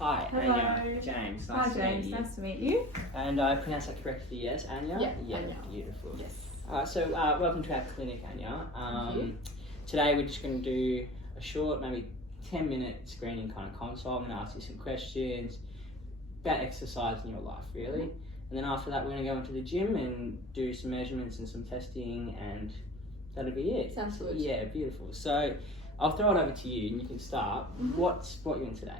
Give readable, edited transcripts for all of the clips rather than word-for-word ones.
Hi, Hello. Anya. James. Hi, Nice James. to meet you. Nice to meet you. And I pronounced that correctly, yes, Anya? Yeah, Anya. Beautiful. Yes. So welcome to our clinic, Anya. Thank you. Today we're just going to do a short, maybe 10-minute screening kind of consult. I'm going to ask you some questions about exercise in your life, really. And then after that, we're going to go into the gym and do some measurements and some testing, and that'll be it. Sounds good. Yeah, beautiful. So I'll throw it over to you and you can start. What's brought you in today?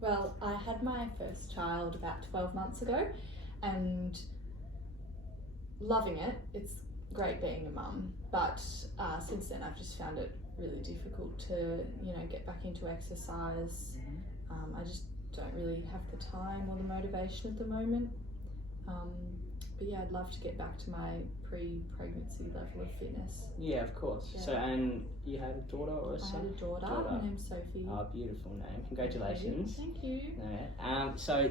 Well, I had my first child about 12 months ago and loving it. It's great being a mum, but since then I've just found it really difficult to, get back into exercise. I just don't really have the time or the motivation at the moment. But yeah, I'd love to get back to my pre-pregnancy level of fitness. Yeah, of course. Yeah. So, and you had a daughter or a son? I had a daughter. Her name's Sophie. Oh, beautiful name. Congratulations. Thank you. So,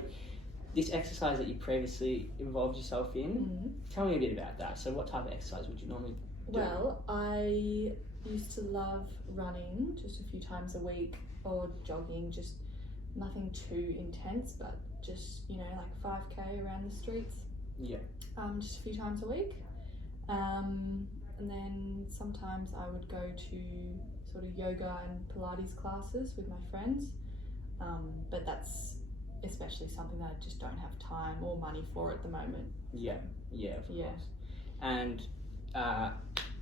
this exercise that you previously involved yourself in, tell me a bit about that. So, what type of exercise would you normally do? Well, I used to love running just a few times a week, or jogging, just nothing too intense, but just, like 5k around the streets. Yeah. Just a few times a week. And then sometimes I would go to sort of yoga and Pilates classes with my friends. But that's especially something that I just don't have time or money for at the moment. Yeah, of course. And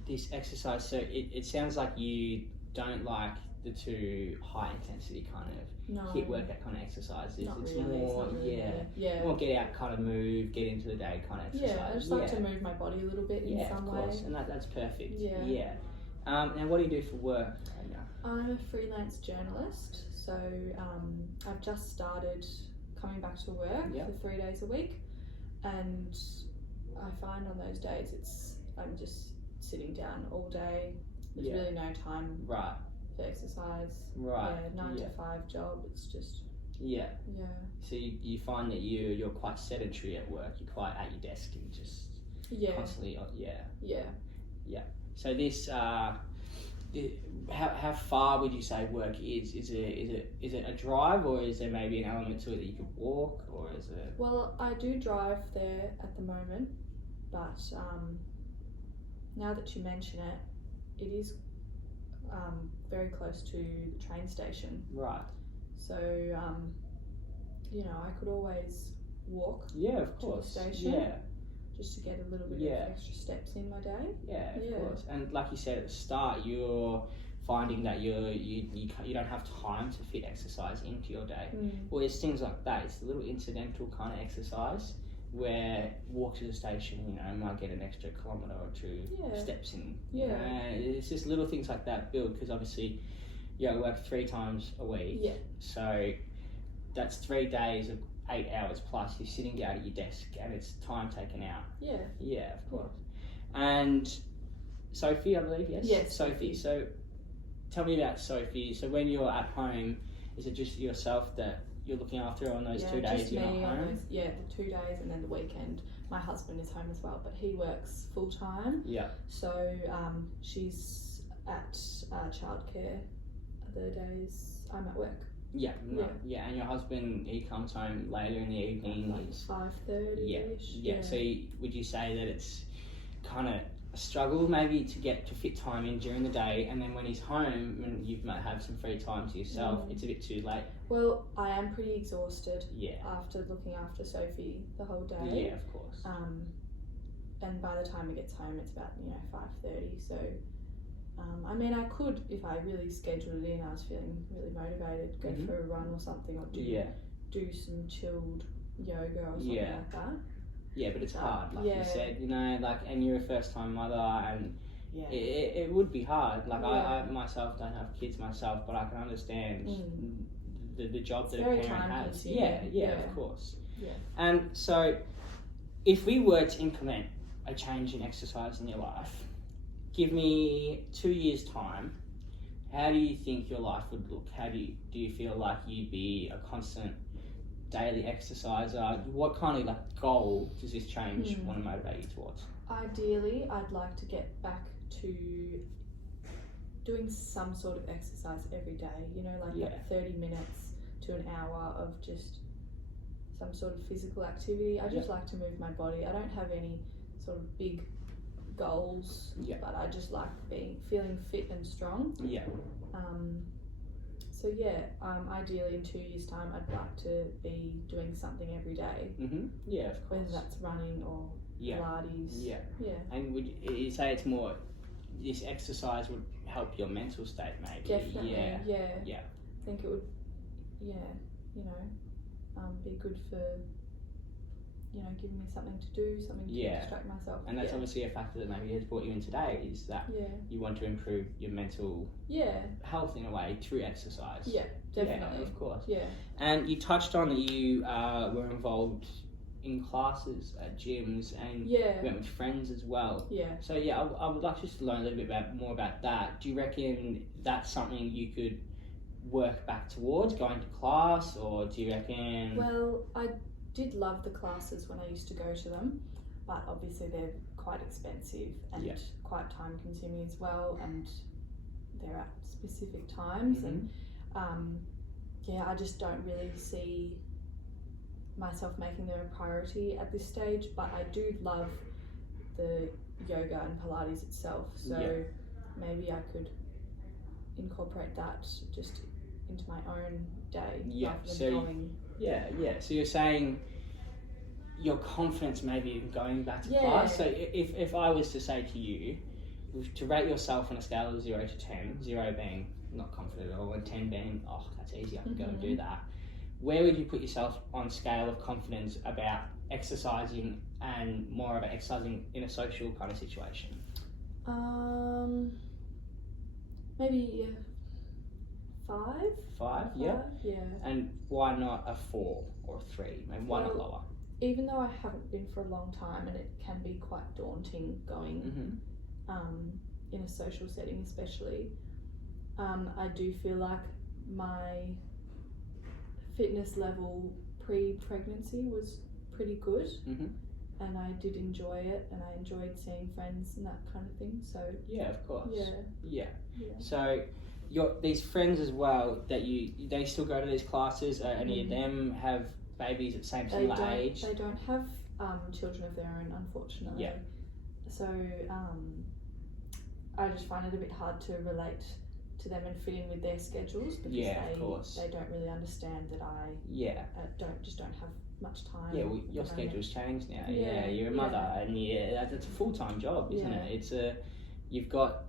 this exercise, so it sounds like you don't like the too high intensity kind of HIIT workout kind of exercises. It's more more get out kind of move, get into the day kind of exercise. Yeah, I just like to move my body a little bit in some way. Yeah, of course, and that's perfect. Yeah. Now what do you do for work? I'm a freelance journalist, so I've just started coming back to work for 3 days a week, and I find on those days I'm just sitting down all day. There's really no time for exercise. Right. Yeah, 9 to 5 job. It's just So you find that you're quite sedentary at work. You're quite at your desk and just constantly So this how far would you say work is? Is it a drive, or is there maybe an element to it that you could walk, or is it? Well, I do drive there at the moment, but now that you mention it, it is very close to the train station. Right. So I could always walk of course. to the station. Yeah. Just to get a little bit of extra steps in my day. Yeah, of course. And like you said at the start, you're finding that you don't have time to fit exercise into your day. Well, it's things like that. It's a little incidental kind of exercise where walk to the station, might get an extra kilometre or 2 steps in. It's just little things like that build, because obviously you work 3 times a week. Yeah. So that's 3 days of 8 hours plus. You're sitting down at your desk and it's time taken out. Yeah, of course. And Sophie, I believe, yes? Yes. Sophie. So tell me about Sophie. So when you're at home, is it just yourself that you're looking after on those 2 days you're not home? The 2 days, and then the weekend. My husband is home as well, but he works full time. Yeah. So she's at childcare the days I'm at work. Yeah, and your husband, he comes home later in the evening. Like 5:30-ish. Yeah. So would you say that it's kind of a struggle maybe to get to fit time in during the day, and then when he's home and you might have some free time to yourself, it's a bit too late? Well, I am pretty exhausted after looking after Sophie the whole day. Yeah, of course. And by the time he gets home, it's about 5:30. So. I could, if I really scheduled it in, I was feeling really motivated, go for a run or something, or do some chilled yoga or something like that. Yeah, but it's hard, like you said, and you're a first time mother, and it would be hard. Like I myself don't have kids myself, but I can understand the job that a parent has. Yeah, of course. Yeah. And so if we were to implement a change in exercise in your life, give me 2 years' time, how do you think your life would look? How do you feel like you'd be a constant daily exerciser? What kind of goal does this change want to motivate you towards? Ideally, I'd like to get back to doing some sort of exercise every day, 30 minutes to an hour of just some sort of physical activity. I just like to move my body. I don't have any sort of big goals, but I just like feeling fit and strong. So ideally in 2 years' time, I'd like to be doing something every day. Of course. Whether that's running or Pilates. And would you say it's more, this exercise would help your mental state, maybe? Definitely. I think it would. Be good for, giving me something to do, something to distract myself. And that's obviously a factor that maybe has brought you in today, is that you want to improve your mental health in a way through exercise. Yeah, definitely. Yeah, of course. Yeah. And you touched on that you were involved in classes at gyms and went with friends as well. Yeah. So I would like just to learn a little bit more about that. Do you reckon that's something you could work back towards, going to class, or do you reckon? Well, I did love the classes when I used to go to them, but obviously they're quite expensive and quite time consuming as well, and they're at specific times, and I just don't really see myself making them a priority at this stage. But I do love the yoga and Pilates itself, so maybe I could incorporate that just into my own day rather than going. So you're saying your confidence maybe in going back to class. So if I was to say to you, to rate yourself on a scale of 0 to 10, 0 being not confident at all and 10 being, oh, that's easy, I can go and do that, where would you put yourself on scale of confidence about exercising, and more about exercising in a social kind of situation? Maybe 5. 5, yeah. And why not a 4 or a 3? Maybe why not lower? Even though I haven't been for a long time, and it can be quite daunting going in a social setting especially, I do feel like my fitness level pre-pregnancy was pretty good, and I did enjoy it, and I enjoyed seeing friends and that kind of thing. So of course. So these friends as well, that they still go to these classes. Any of them have babies at the same similar age? They don't have children of their own, unfortunately. So I just find it a bit hard to relate to them and fit in with their schedules, because they don't really understand that I don't have much time. Well, your schedule's changed now. You're a mother, and that's a full-time job, isn't it? You've got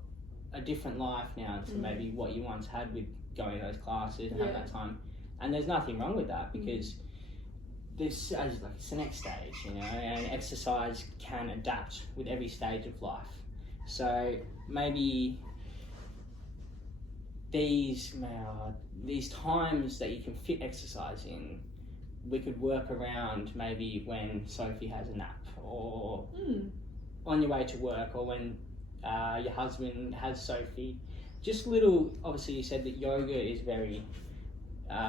a different life now to maybe what you once had with going to those classes and having that time. And there's nothing wrong with that, because it's the next stage, and exercise can adapt with every stage of life. So maybe these times that you can fit exercise in, we could work around maybe when Sophie has a nap, or on your way to work, or when your husband has Sophie. Just little, obviously you said that yoga is very,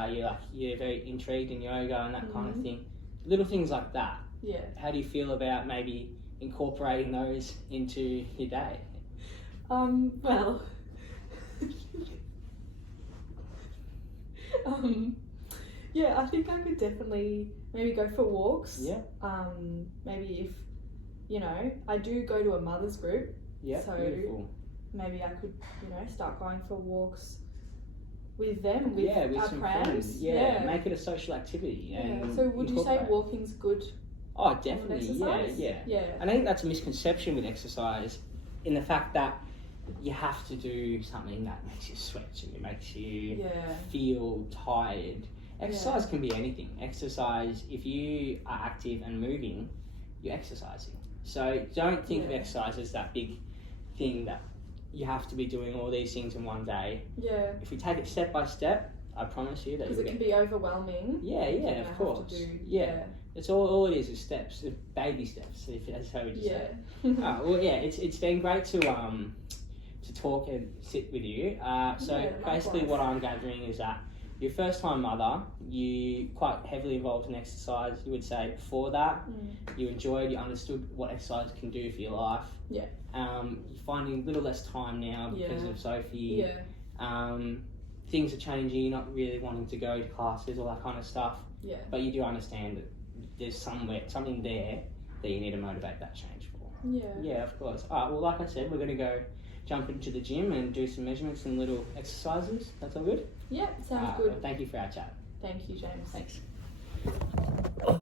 you're very intrigued in yoga and that kind of thing. Little things like that. Yeah. How do you feel about maybe incorporating those into your day? Well, I think I could definitely maybe go for walks. Yeah. Maybe if, I do go to a mother's group. Yeah, so beautiful. Maybe I could, start going for walks with them, with our some prams. Friends. Yeah, make it a social activity. And so would you say walking's good? Oh, definitely. Yeah. And I think that's a misconception with exercise, in the fact that you have to do something that makes you sweat and it makes you feel tired. Exercise can be anything. Exercise, if you are active and moving, you're exercising. So don't think of exercise as that big thing that you have to be doing all these things in one day. Yeah. If we take it step by step, I promise you that because it can be overwhelming. Yeah, of course. It's all it is steps, baby steps. If that's how we just say it. It's been great to talk and sit with you. Basically, what I'm gathering is that you're a first-time mother. You quite heavily involved in exercise. You would say before that, you enjoyed, you understood what exercise can do for your life. Yeah. You're finding a little less time now because of Sophie. Yeah. things are changing, you're not really wanting to go to classes, all that kind of stuff. Yeah. But you do understand that there's something there that you need to motivate that change for. Yeah. Yeah, of course. Alright, well, like I said, we're going to go jump into the gym and do some measurements and little exercises. That's all good? Yeah, sounds good. Well, thank you for our chat. Thank you, James. Thanks.